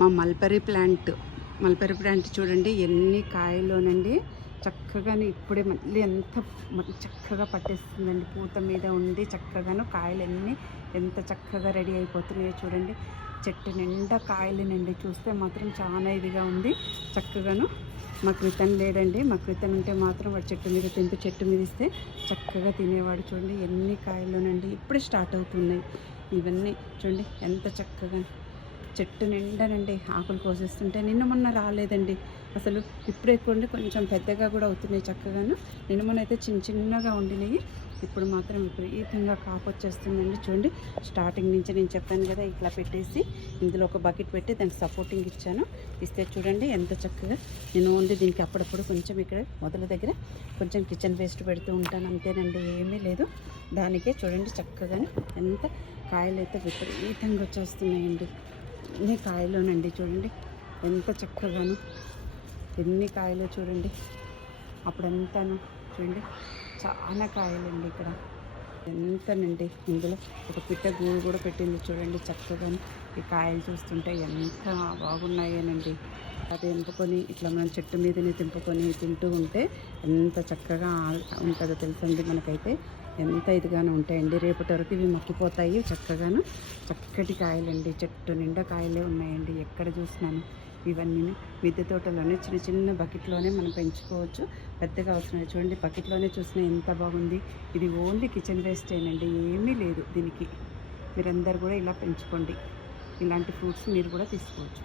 మా mulberry plant చూడండి ఎన్ని కాయలోనండి. చక్కగాను ఇప్పుడే మళ్ళీ ఎంత చక్కగా పట్టేస్తుందండి. పూత మీద ఉండి చక్కగాను కాయలన్నీ ఎంత చక్కగా రెడీ అయిపోతున్నాయో చూడండి. చెట్టు నిండా కాయలేనండి. చూస్తే మాత్రం చాలా ఇదిగా ఉంది. చక్కగాను మా క్రితం లేడండి. మా క్రితం ఉంటే మాత్రం వాడు చెట్టు మీద తెంపి చెట్టు మీద ఇస్తే చక్కగా తినేవాడు. చూడండి ఎన్ని కాయలోనండి. ఇప్పుడే స్టార్ట్ అవుతున్నాయి ఇవన్నీ. చూడండి ఎంత చక్కగా చెట్టు నిండానండి. ఆకులు కోసేస్తుంటే నిన్న మొన్న రాలేదండి అసలు. ఇప్పుడే కొన్ని కొంచెం పెద్దగా కూడా అవుతున్నాయి చక్కగాను. నిన్న మొన్న అయితే చిన్నగా ఉండినాయి. ఇప్పుడు మాత్రం విపరీతంగా కాపు వచ్చేస్తుందండి. చూడండి స్టార్టింగ్ నుంచి నేను చెప్పాను కదా, ఇట్లా పెట్టేసి ఇందులో ఒక బకెట్ పెట్టి దానికి సపోర్టింగ్ ఇచ్చాను. ఇస్తే చూడండి ఎంత చక్కగా. నేను ఓన్లీ దీనికి అప్పుడప్పుడు కొంచెం ఇక్కడ మొదల దగ్గర కొంచెం కిచెన్ వేస్ట్ పెడుతూ ఉంటాను అంతేనండి, ఏమీ లేదు. దానికే చూడండి చక్కగానే ఎంత కాయలు అయితే విపరీతంగా వచ్చేస్తున్నాయండి. ఎన్ని కాయలోనండి చూడండి ఎంత చక్కగాను. ఎన్ని కాయలు చూడండి. అప్పుడంతాను చూడండి చాలా కాయలండి ఇక్కడ ఎంతనండి. ఇందులో ఒక పిట్ట గూడు కూడా పెట్టింది చూడండి చక్కగాను. ఈ కాయలు చూస్తుంటే ఎంత బాగున్నాయేనండి. అది తెంపుకొని ఇట్లా మనం చెట్టు మీదనే తెంపుకొని తింటూ ఉంటే ఎంత చక్కగా ఉంటుందో తెలుసండి. మనకైతే ఎంత ఇదిగానే ఉంటాయండి. రేపటి వరకు ఇవి మక్కిపోతాయి చక్కగాను. చక్కటి కాయలండి. చెట్టు నిండా కాయలే ఉన్నాయండి ఎక్కడ చూసినాను. ఇవన్నీ మిద్దె తోటలోనే చిన్న బకెట్లోనే మనం పెంచుకోవచ్చు. పెద్దగా అవసరం చూడండి. బకెట్లోనే చూసినా ఎంత బాగుంది. ఇది ఓన్లీ కిచెన్ వేస్టేనండి, ఏమీ లేదు దీనికి. మీరందరూ కూడా ఇలా పెంచుకోండి. ఇలాంటి ఫ్రూట్స్ మీరు కూడా తీసుకోవచ్చు.